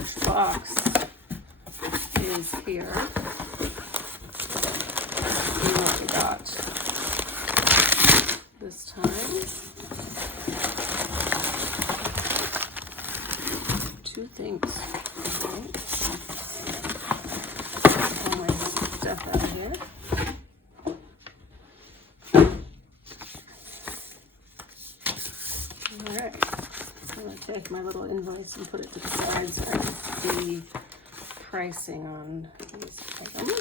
March box is here. See what we got this time. 2 things. Right. All my stuff out of here. Alright. I'm going to take my little invoice and put it to the side so I can see pricing on these items.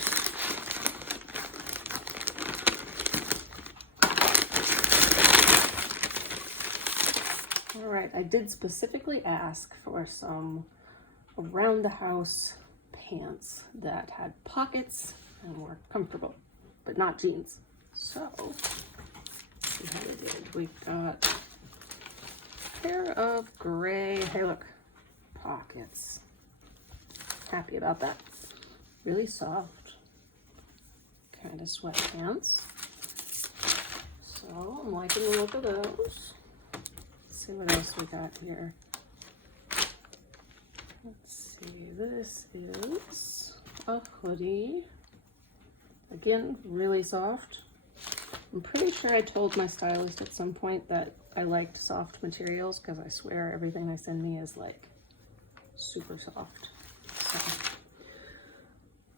Alright, I did specifically ask for some around the house pants that had pockets and were comfortable, but not jeans. So, let's see how they did. We got a pair of gray, hey look, pockets. Happy about that. Really soft kind of sweatpants. So I'm liking the look of those. Let's see what else we got here. Let's see, this is a hoodie. Again, really soft. I'm pretty sure I told my stylist at some point that I liked soft materials because I swear everything they send me is like super soft. So,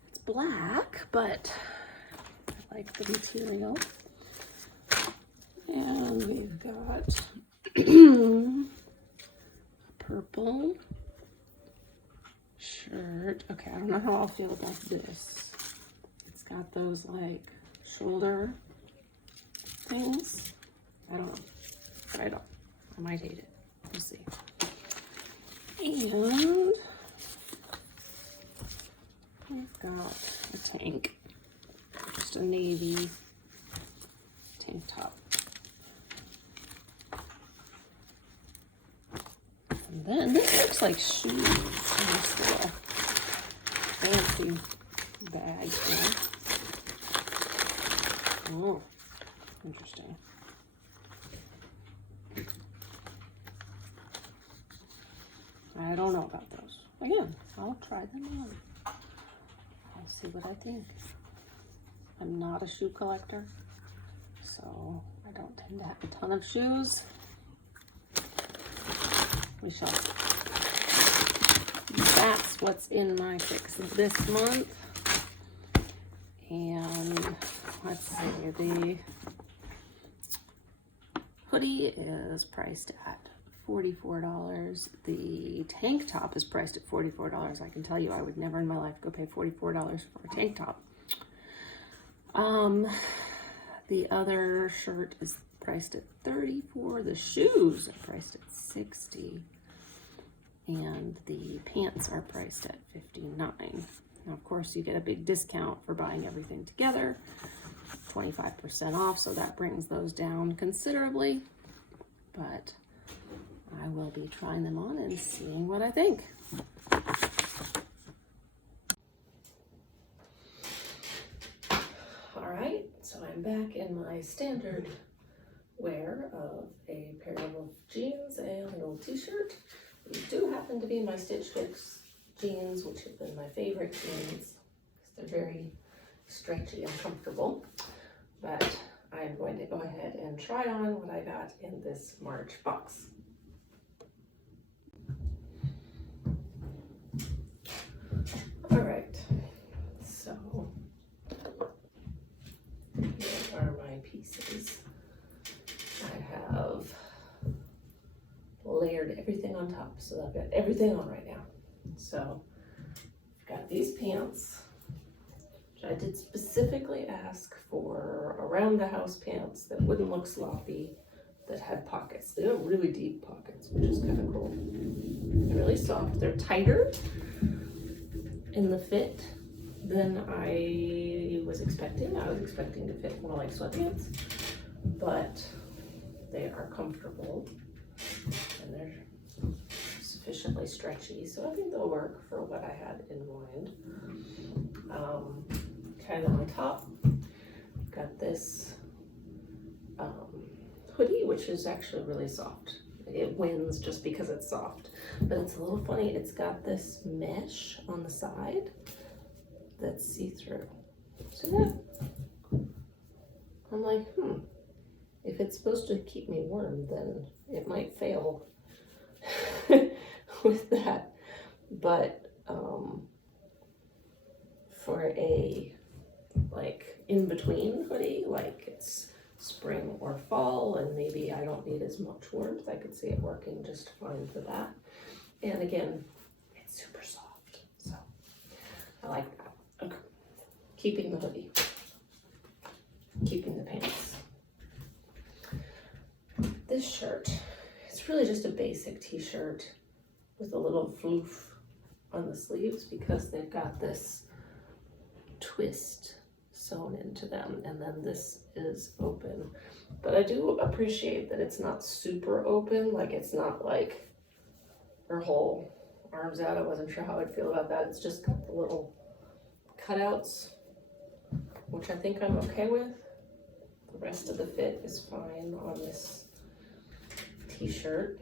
it's black, but I like the material. And we've got a purple shirt. Okay, I don't know how I'll feel about this. It's got those like shoulder things. I don't know. Try it on. I might hate it. We'll see. And we've got a tank. Just a navy tank top. And then this looks like shoes in this little fancy bag here. Oh, interesting. I don't know about those. Again, I'll try them on. I'll see what I think. I'm not a shoe collector, so I don't tend to have a ton of shoes. We shall see. That's what's in my fix this month. And let's see, the hoodie is priced at $44. The tank top is priced at $44. I can tell you I would never in my life go pay $44 for a tank top. The other shirt is priced at $34. The shoes are priced at $60. And the pants are priced at $59. Now, of course, you get a big discount for buying everything together, 25% off, so that brings those down considerably. But I will be trying them on and seeing what I think. All right, so I'm back in my standard wear of a pair of jeans and an old t-shirt. These do happen to be my Stitch Fix jeans, which have been my favorite jeans. They're very stretchy and comfortable. But I'm going to go ahead and try on what I got in this March box. All right, so here are my pieces. I have layered everything on top, so I've got everything on right now. So I've got these pants, which I did specifically ask for around the house pants that wouldn't look sloppy, that had pockets. They have really deep pockets, which is kind of cool. They're really soft. They're tighter in the fit than I was expecting. I was expecting to fit more like sweatpants, but they are comfortable and they're sufficiently stretchy, so I think they'll work for what I had in mind. Kind of on top, got this hoodie, which is actually really soft. it wins just because it's soft. But it's a little funny, it's got this mesh on the side that's see-through. See that? I'm like, if it's supposed to keep me warm, then it might fail with that. But for a like in-between hoodie, like it's spring or fall and maybe I don't need as much warmth, I could see it working just fine for that. And again, it's super soft, so I like that. Okay. Keeping the hoodie, keeping the pants. This shirt, it's really just a basic t-shirt with a little floof on the sleeves because they've got this twist sewn into them, and then this is open. But I do appreciate that it's not super open, like it's not like her whole arms out. I wasn't sure how I'd feel about that. It's just got the little cutouts, which I think I'm okay with. The rest of the fit is fine on this t-shirt.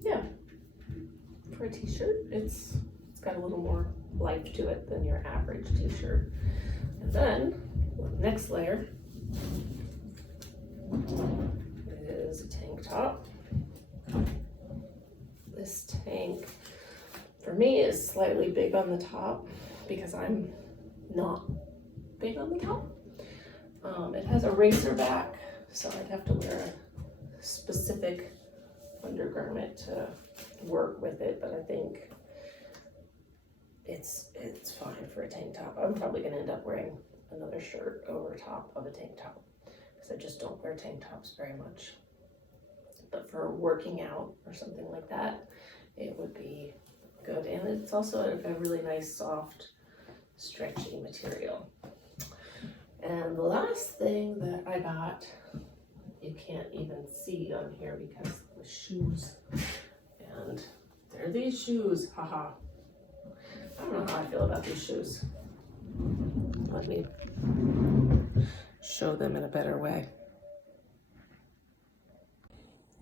Yeah, for a t-shirt, it's got a little more life to it than your average t-shirt. And then the next layer is a tank top. This tank for me is slightly big on the top because I'm not big on the top. It has a racer back, so I'd have to wear a specific undergarment to work with it, but I think it's fine for a tank top. I'm probably gonna end up wearing another shirt over top of a tank top because I just don't wear tank tops very much. But for working out or something like that, it would be good. And it's also a really nice, soft, stretchy material. And the last thing that I got, you can't even see on here because of the shoes. And they're these shoes, haha. I don't know how I feel about these shoes. Let me show them in a better way.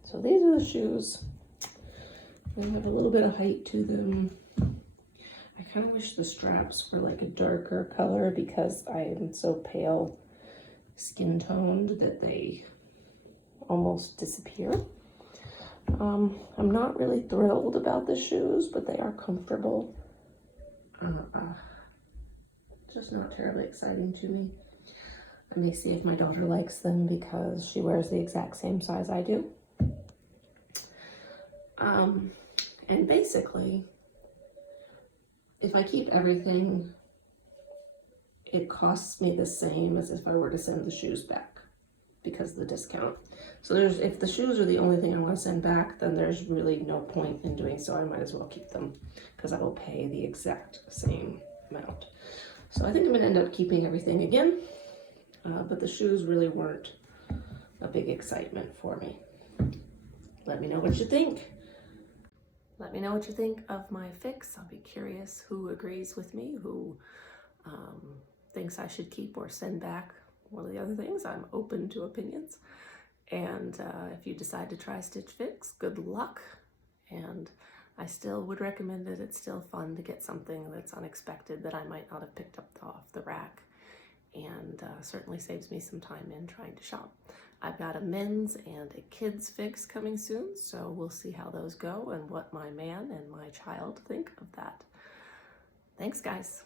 So these are the shoes. They have a little bit of height to them. I kind of wish the straps were like a darker color because I am so pale skin toned that they almost disappear. I'm not really thrilled about the shoes, but they are comfortable. Just not terribly exciting to me. I may see if my daughter likes them because she wears the exact same size I do. And basically, if I keep everything, it costs me the same as if I were to send the shoes back because of the discount. So if the shoes are the only thing I want to send back, then there's really no point in doing so. I might as well keep them because I will pay the exact same amount. So I think I'm gonna end up keeping everything again, but the shoes really weren't a big excitement for me. Let me know what you think. Let me know what you think of my fix. I'll be curious who agrees with me, who thinks I should keep or send back one of the other things. I'm open to opinions. And if you decide to try Stitch Fix, good luck. And I still would recommend it. It's still fun to get something that's unexpected that I might not have picked up off the rack, and certainly saves me some time in trying to shop. I've got a men's and a kids fix coming soon, so we'll see how those go and what my man and my child think of that. Thanks, guys.